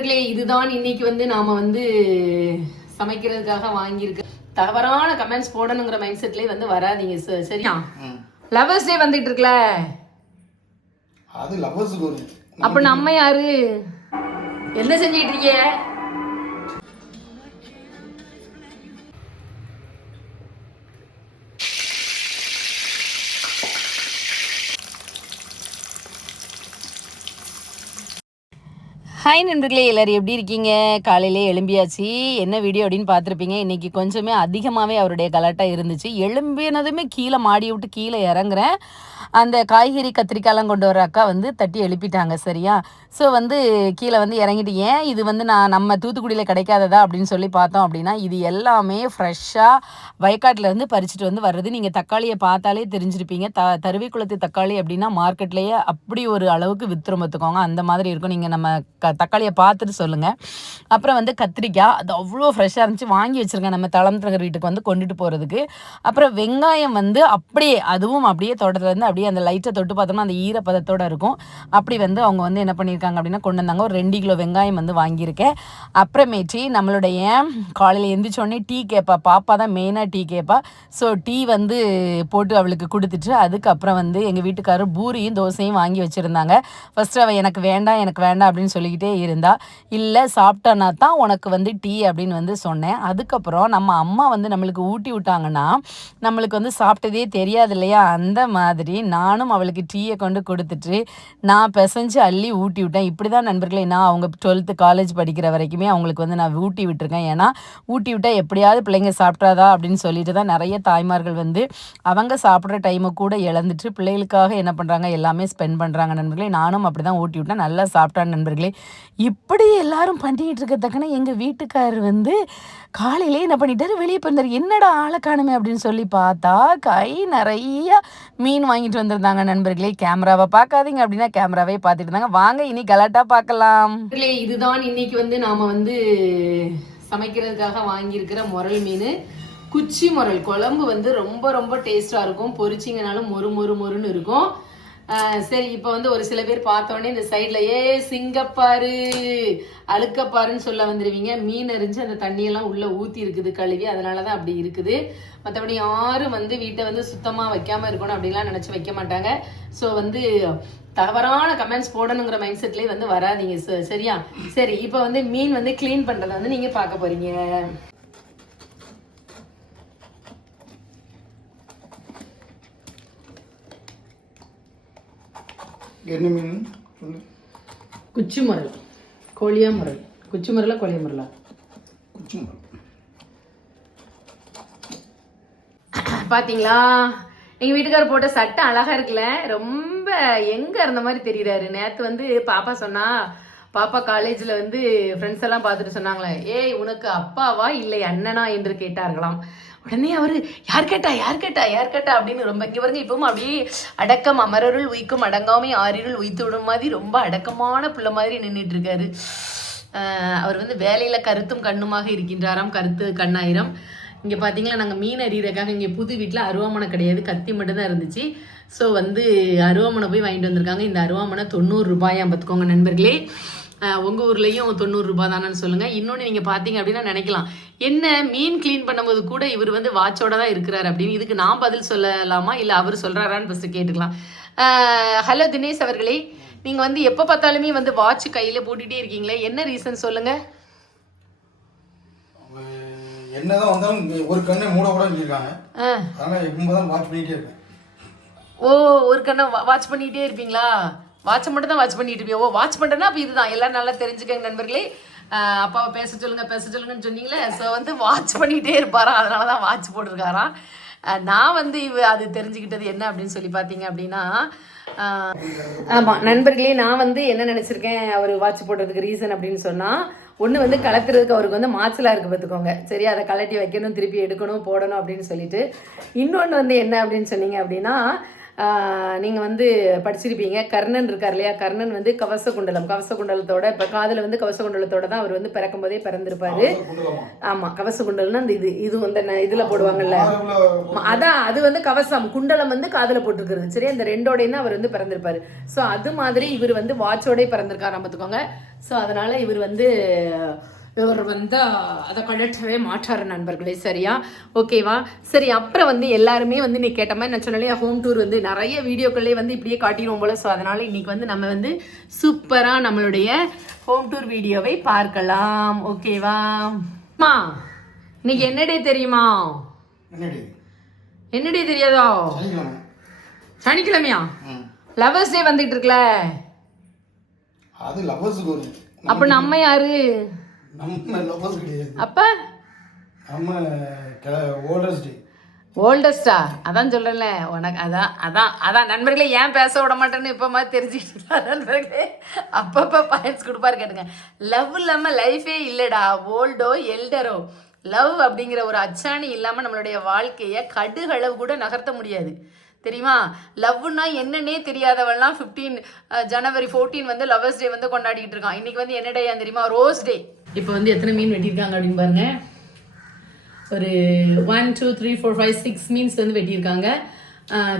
இதுதான் இன்னைக்கு வந்து நாம வந்து சமைக்கிறதுக்காக வாங்கியிருக்க. தவறான கமெண்ட்ஸ் போடணுங்கிற மைண்ட் செட்லயே வந்து வராதீங்க. சரியா? லவர்ஸ் டே வந்துட்டு இருக்குல்ல, அது லவர்ஸ்க்கு வரும். அப்ப நம்ம யாரு? என்ன செஞ்சிட்டு இருக்கீங்க? ஹாய் நண்பர்களே, எல்லோரும் எப்படி இருக்கீங்க? காலையிலே எழும்பியாச்சு. என்ன வீடியோ அப்படின்னு பார்த்துருப்பீங்க. இன்றைக்கி கொஞ்சமே அதிகமாகவே அவருடைய கலாட்டாக இருந்துச்சு. எழும்பினதுமே கீழே மாடி விட்டு கீழே இறங்குறேன். அந்த காய்கறி கத்திரிக்காயெலாம் கொண்டு வர அக்கா வந்து தட்டி எழுப்பிட்டாங்க. சரியா? ஸோ வந்து கீழே வந்து இறங்கிட்டு, ஏன் இது வந்து நம்ம தூத்துக்குடியில் கிடைக்காததா அப்படின்னு சொல்லி பார்த்தோம் அப்படின்னா, இது எல்லாமே ஃப்ரெஷ்ஷாக வயக்காட்டிலேருந்து பறிச்சுட்டு வந்து வர்றது. நீங்கள் தக்காளியை பார்த்தாலே தெரிஞ்சிருப்பீங்க. தருவிக்குளத்து தக்காளி அப்படின்னா மார்க்கெட்லேயே அப்படி ஒரு அளவுக்கு வித்துரும் பார்த்துக்கோங்க. அந்த மாதிரி இருக்கும். நீங்கள் நம்ம தக்காளியை பார்த்துட்டு சொல்லுங்கள். அப்புறம் வந்து கத்திரிக்காய், அது அவ்வளோ ஃப்ரெஷ்ஷாக இருந்துச்சு. வாங்கி வச்சுருக்கேன் நம்ம தளம்தகர் வீட்டுக்கு வந்து கொண்டுட்டு போகிறதுக்கு. அப்புறம் வெங்காயம் வந்து அப்படியே, அதுவும் அப்படியே தோட்டத்துலேருந்து அப்படியே அந்த லைட்டை தொட்டு பார்த்தோம்னா அந்த ஈரப்பதத்தோடு இருக்கும். அப்படி வந்து அவங்க வந்து என்ன பண்ணியிருக்காங்க அப்படின்னா கொண்டு வந்தாங்க. ஒரு 2 கிலோ வெங்காயம் வந்து வாங்கியிருக்கேன். அப்புறமேட்டு நம்மளுடைய காலையில் எழுந்திரிச்சோடனே டீ கேட்பா. பாப்பா தான் மெயினாக டீ கேட்பா. ஸோ டீ வந்து போட்டு அவளுக்கு கொடுத்துட்டு, அதுக்கப்புறம் வந்து எங்கள் வீட்டுக்காரர் பூரியும் தோசையும் வாங்கி வச்சுருந்தாங்க. ஃபஸ்ட்டு அவள் எனக்கு வேண்டாம் அப்படின்னு சொல்லிக்கிட்டே இருந்தா. இல்லை சாப்பிட்டானா தான் உனக்கு வந்து டீ அப்படின்னு வந்து சொன்னேன். அதுக்கப்புறம் நம்ம அம்மா வந்து நம்மளுக்கு ஊட்டி விட்டாங்கன்னா நம்மளுக்கு வந்து சாப்பிட்டதே தெரியாது இல்லையா? அந்த மாதிரி நானும் அவளுக்கு டீயை கொண்டு கொடுத்துட்டு நான் பிசைஞ்சு அள்ளி ஊட்டி விட்டேன். இப்படி தான் நண்பர்களே, நான் அவங்க 12th காலேஜ் படிக்கிற வரைக்குமே அவங்களுக்கு வந்து நான் ஊட்டி விட்டுருக்கேன். ஏன்னா ஊட்டி விட்டால் எப்படியாவது பிள்ளைங்க சாப்பிட்றாதா அப்படின்னு சொல்லிட்டு தான் நிறைய தாய்மார்கள் வந்து அவங்க சாப்பிட்ற டைமை கூட இழந்துட்டு பிள்ளைகளுக்காக என்ன பண்ணுறாங்க, எல்லாமே ஸ்பெண்ட் பண்ணுறாங்க நண்பர்களே. நானும் அப்படி தான் ஊட்டி விட்டேன். நல்லா சாப்பிட்டான் நண்பர்களே. இப்படி எல்லாரும் பண்ணிட்டு இருக்கத்தக்கன எங்கள் வீட்டுக்காரர் வந்து காலையிலே என்ன பண்ணிட்டாரு, வெளியே போயிருந்தார். என்னடா ஆளை காணுமே அப்படின்னு சொல்லி பார்த்தா கை நிறைய மீன் வாங்கிட்டு வந்திருந்தாங்க நண்பர்களே. கேமராவை பார்க்காதீங்க அப்படின்னா கேமராவே பார்த்துட்டு இருந்தாங்க. வாங்க இனி கலாட்டா பார்க்கலாம். இதுதான் இன்னைக்கு வந்து நாம வந்து சமைக்கிறதுக்காக வாங்கியிருக்கிற முரல் மீன். குச்சி முரல் குழம்பு வந்து ரொம்ப ரொம்ப டேஸ்டாக இருக்கும். பொரிச்சிங்கனாலும் மொறுன்னு இருக்கும். சரி, இப்போ வந்து ஒரு சில பேர் பார்த்தோன்னே இந்த சைடில் சிங்கப்பாரு அழுக்கப்பாருன்னு சொல்ல வந்துடுவீங்க. மீன் எரிஞ்சு அந்த தண்ணியெல்லாம் உள்ளே ஊற்றி இருக்குது கழுவி, அதனால தான் அப்படி இருக்குது. மற்றபடி யாரும் வந்து வீட்டை வந்து சுத்தமாக வைக்காமல் இருக்கணும் அப்படின்லாம் நினச்சி வைக்க மாட்டாங்க. ஸோ வந்து தவறான கமெண்ட்ஸ் போடணுங்கிற மைண்ட் செட்லேயே வந்து வராதிங்க. சரியா? சரி, இப்போ வந்து மீன் வந்து க்ளீன் பண்ணுறதை வந்து நீங்கள் பார்க்க போகிறீங்க. என்ன மீன்? குச்சி முரல். கோழியா முரல்? குச்சி முரலா கோழியா முரலா? குச்சி முரல். பார்த்தீங்களா, எங்கள் வீட்டுக்காரர் போட்ட சட்டை அழகாக இருக்குல்ல? ரொம்ப எங்கே இருந்த மாதிரி தெரியுறாரு. நேற்று வந்து பாப்பா சொன்னா, பாப்பா காலேஜில் வந்து ஃப்ரெண்ட்ஸ் எல்லாம் பார்த்துட்டு சொன்னாங்களே, ஏய் உனக்கு அப்பாவா இல்லை அண்ணனா என்று கேட்டார்களாம். உடனே அவர் யார் கேட்டா அப்படின்னு ரொம்ப இங்கே பாருங்க. இப்பவும் அப்படியே அடக்கம் அமரருள் உயிக்கும் அடங்காமை ஆறிருள் உயித்து விடும் மாதிரி ரொம்ப அடக்கமான பிள்ளை மாதிரி நின்றுட்டு இருக்காரு. அவர் வந்து வேலையில் கருத்தும் கண்ணுமாக இருக்கின்றாராம். கருத்து கண்ணாயிரம். இங்கே பார்த்தீங்களா, நாங்கள் மீன் அறிகிறதுக்காக இங்கே புது வீட்டில் அருவாமனை கிடையாது, கத்தி மட்டும்தான் இருந்துச்சு. ஸோ வந்து அருவாமனை போய் வாங்கிட்டு வந்திருக்காங்க. இந்த அருவாமனை 90 ரூபாயாம் பார்த்துக்கோங்க நண்பர்களே. உங்கள் ஊர்லேயும் 90 ரூபா தானேன்னு சொல்லுங்கள். இன்னொன்று நீங்கள் பார்த்தீங்க அப்படின்னா நினைக்கலாம், என்ன மீன் க்ளீன் பண்ணும்போது கூட இவர் வந்து வாட்சோட தான் இருக்கிறார் அப்படின்னு. இதுக்கு நான் பதில் சொல்லலாமா இல்லை அவர் சொல்கிறாரான்னு ஃபஸ்ட்டு கேட்டுக்கலாம். ஹலோ தினேஷ் அவர்களே, நீங்கள் வந்து எப்போ பார்த்தாலுமே வந்து வாட்ச் கையில் போட்டுகிட்டே இருக்கீங்களே, என்ன ரீசன் சொல்லுங்கள்? என்னதான் வந்தாலும் ஒரு கண்ணை மூட கூட இருக்காங்க. அதனால் எப்போ தான் வாட்ச் பண்ணிகிட்டே இருக்கேன். ஓ, ஒரு கண்ணை வாட்ச் பண்ணிகிட்டே இருப்பீங்களா? வாட்சை மட்டும் தான் வாட்ச் பண்ணிட்டு இருப்பீங்க. ஓ, வாட்ச் பண்ணுறேன்னா அப்போ இதுதான். எல்லாம் நல்லா தெரிஞ்சுக்கங்க நண்பர்களே. அப்பாவை பேச சொல்லுங்கன்னு சொன்னீங்களே. ஸோ வந்து வாட்ச் பண்ணிகிட்டே இருப்பாராம், அதனால தான் வாட்ச் போட்டிருக்காராம். நான் வந்து அது தெரிஞ்சுக்கிட்டது என்ன அப்படின்னு சொல்லி பார்த்தீங்க அப்படின்னா, ஆமாம் நண்பர்களே, நான் வந்து என்ன நினச்சிருக்கேன் அவர் வாட்ச் போடுறதுக்கு ரீசன் அப்படின்னு சொன்னால், ஒன்று வந்து கலத்துறதுக்கு அவருக்கு வந்து மாச்சலாக இருக்குது பார்த்துக்கோங்க. சரி, அதை கலட்டி வைக்கணும், திருப்பி எடுக்கணும், போடணும் அப்படின்னு சொல்லிட்டு. இன்னொன்று வந்து என்ன அப்படின்னு சொன்னீங்க அப்படின்னா, நீங்கள் வந்து படிச்சிருப்பீங்க. கர்ணன் இருக்கார் இல்லையா, கர்ணன் வந்து கவச குண்டலத்தோட இப்போ காதில் வந்து கவச குண்டலத்தோட தான் அவர் வந்து பிறக்கும் போதே பிறந்திருப்பாரு. ஆமாம், கவச குண்டலம்னா அந்த இது வந்து இதில் போடுவாங்கல்ல, அதான் அது வந்து கவசம், குண்டலம் வந்து காதில் போட்டிருக்கிறது. சரி, அந்த ரெண்டோடையும் தான் அவர் வந்து பிறந்திருப்பாரு. ஸோ அது மாதிரி இவர் வந்து வாட்சோடய பிறந்திருக்காரு பார்த்துக்கோங்க. ஸோ அதனால் இவர் வந்து அதை கழட்டவே மாட்டார் நண்பர்களே. சரியா, ஓகேவா? சரி, அப்புறம் வந்து எல்லாருமே வந்து நீ கேட்ட மாதிரி நான் சொன்னாலே ஹோம் டூர் வந்து நிறைய வீடியோக்களே வந்து இப்படியே காட்டிடுவோம் போல. ஸோ அதனால் இன்னைக்கு வந்து நம்ம வந்து சூப்பராக நம்மளுடைய ஹோம் டூர் வீடியோவை பார்க்கலாம். ஓகேவா? அம்மா, இன்னைக்கு என்ன டே தெரியுமா? என்ன டே தெரியாதோ? சனிக்கிழமையா? லவர்ஸ் டே வந்துட்டு இருக்குல்ல. அது லவர்ஸ்க்கு வரும். அப்ப நம்ம யாரு? நம்ம லவர்ஸ் கிடையாது. அப்ப நம்ம ஓல்டஸ்ட் டே. ஓல்டஸ்டா? அதான் சொல்றேன்ல உனக்கு. அதான் அதான் அதான் நண்பர்களே, ஏன் பேச விட மாட்டேன்னு இப்போ மாதிரி தெரிஞ்சுக்கிட்டீங்களா நண்பர்களே? அப்பப்போ பாயிண்ட்ஸ் கொடுப்பாரு கேட்டுங்க. லவ் இல்லாமல் லைஃபே இல்லைடா. ஓல்டோ எல்டரோ, லவ் அப்படிங்கிற ஒரு அச்சாணி இல்லாமல் நம்மளுடைய வாழ்க்கையை கடுகளவு கூட நகர்த்த முடியாது, தெரியுமா? லவ்னா என்னன்னே தெரியாதவெல்லாம் ஜனவரி 14 வந்து லவர்ஸ் டே வந்து கொண்டாடிக்கிட்டு இருக்கான். இன்னைக்கு வந்து என்ன டேயா தெரியுமா? ரோஸ் டே. இப்போ வந்து எத்தனை மீன் வெட்டியிருக்காங்க அப்படின்னு பாருங்க. ஒரு 1 2 3 4 5 6 மீன்ஸ் வந்து வெட்டியிருக்காங்க.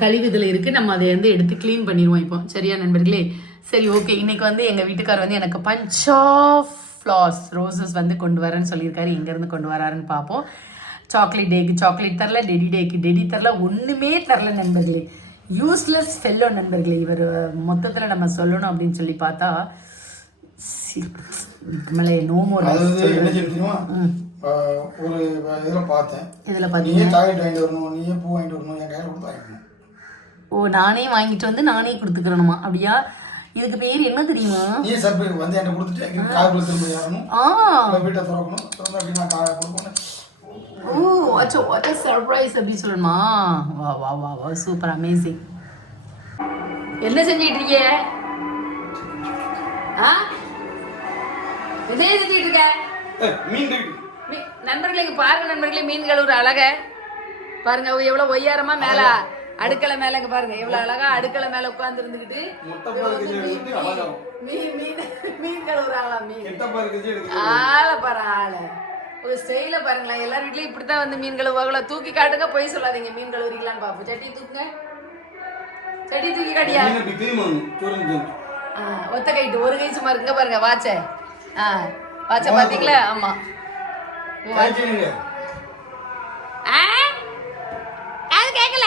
கழிவு இதில் இருக்குது. நம்ம அதை வந்து எடுத்து க்ளீன் பண்ணிடுவோம் இப்போ. சரியா நண்பர்களே? சரி, ஓகே. இன்னைக்கு வந்து எங்கள் வீட்டுக்கார் வந்து எனக்கு பஞ்ச் ஆஃப் ஃப்ளார்ஸ் ரோசஸ் வந்து கொண்டு வரேன்னு சொல்லியிருக்காரு. எங்கேருந்து கொண்டு வராருன்னு பார்ப்போம். சாக்லேட் டேக்கு சாக்லேட் தரல, டெடி டேக்கு டெடி தரல, ஒன்றுமே தரல நண்பர்களே. யூஸ்லெஸ் ஃபெல்லோ நண்பர்களே. இவர் மொத்தத்தில் நம்ம சொல்லணும் அப்படின்னு சொல்லி பார்த்தா நோ மோர். என்ன தெரியுமா, ஒரு இதில் பார்த்தேன். இதில் பார்த்தீங்க, சாக்லேட் வாங்கிட்டு வரணும், நீயே பூ வாங்கிட்டு வரணும், என் கையில் கொடுத்து வாங்கிக்கணும். ஓ, நானே வாங்கிட்டு வந்து நானே கொடுத்துக்கிறணுமா? அப்படியா? இதுக்கு பேர் என்ன தெரியுமா? நீ சர்ப்ரைஸ் வந்து என்கிட்ட கொடுத்துட்டு காருக்குள்ள திரும்ப ஏறணும், வீட்டை திறக்கணும், திறந்து அப்படி நான் காரை கொடுக்கணும். ஓ, வாட்ச் வாட் a சர்ப்ரைஸ் அப்படி சொல்லணுமா? வா வா வா வா, சூப்பர், அமேசிங். என்ன செஞ்சிட்டு இருக்கீங்க? என்ன செஞ்சிட்டு இருக்க? மீன் நண்பர்களே, இங்க பாருங்க நண்பர்களே, மீன்கள் ஒரு அழக பாருங்க. எவ்வளவு ஒய்யாரமா மேல அடுக்கலை மேல, இங்க பாருங்க எவ்வளவு அழகா அடுக்கலை மேல உட்கார்ந்து இருந்துகிட்டு மீன்கள் ஒரு ஆளா. மீன் ஆள பாரு, ஆள ஒரு ஸ்டைல பாருங்களேன். எல்லார் வீட்லயும் இப்படித்தான் வந்து மீன் கழுவுவாங்களா? தூக்கி காட்டுங்க, போய் சொல்லாதீங்க. மீன் கழுவுறீங்களான்னு பாப்போம். சட்டி தூக்குங்க, சட்டி தூக்கி காட்டியா? ஒத்த கைட்டு ஒரு கை சும்மா இருக்குங்க பாருங்க. வாட்ச வாட்ச பாத்தீங்களா? ஆமா, அது கேட்கல.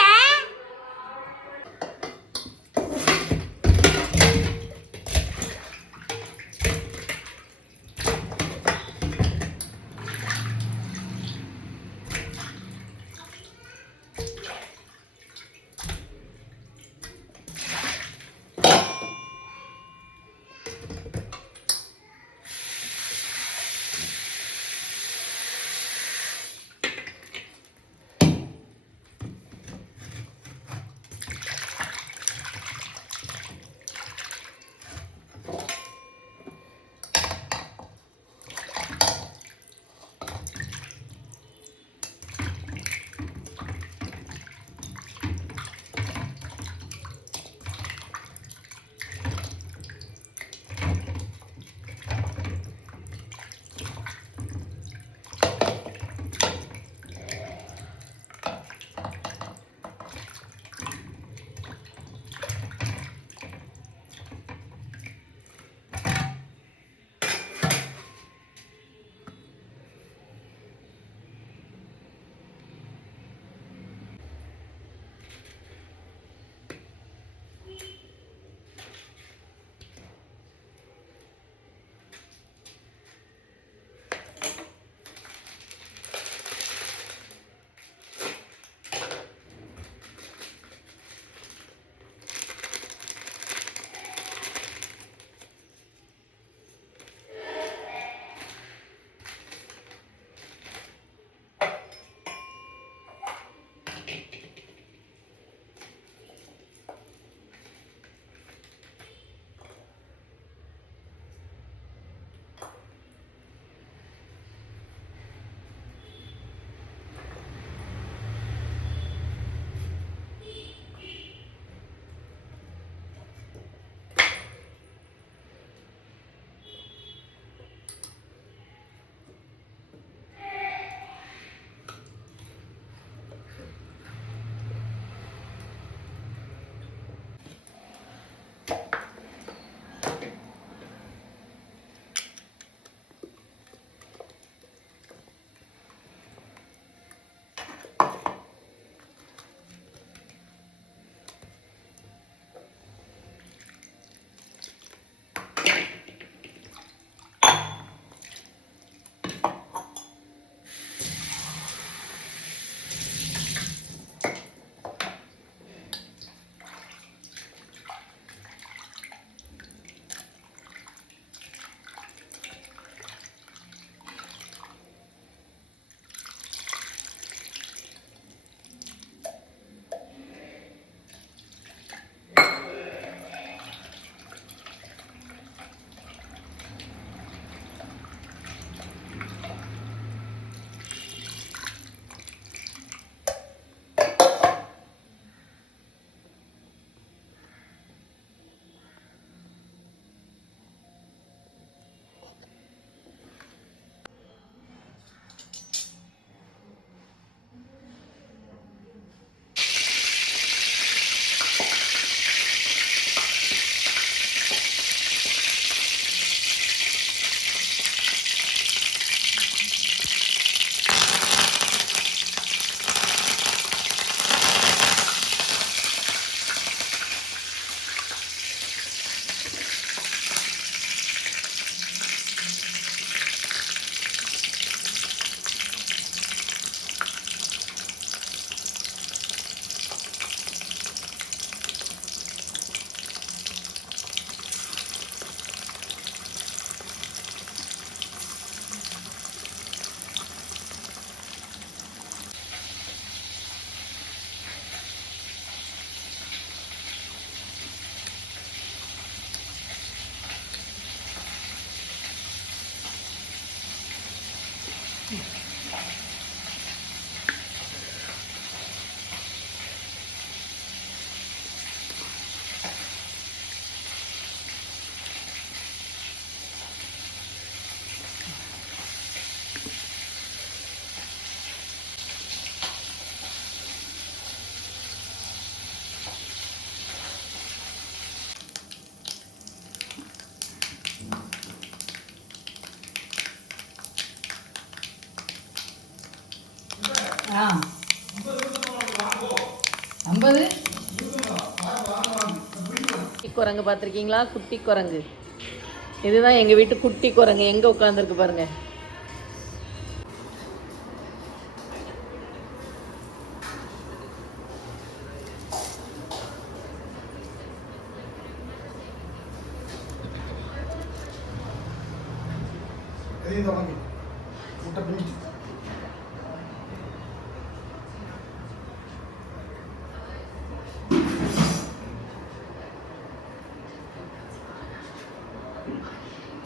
ஆ 50 குட்டி குரங்கு பார்த்துருக்கீங்களா? குட்டி குரங்கு இதுதான் எங்கள் வீட்டு குட்டி குரங்கு. எங்கே உட்காந்துருக்கு பாருங்க. எதையும் தொடங்கி முட்டை பிடிச்சி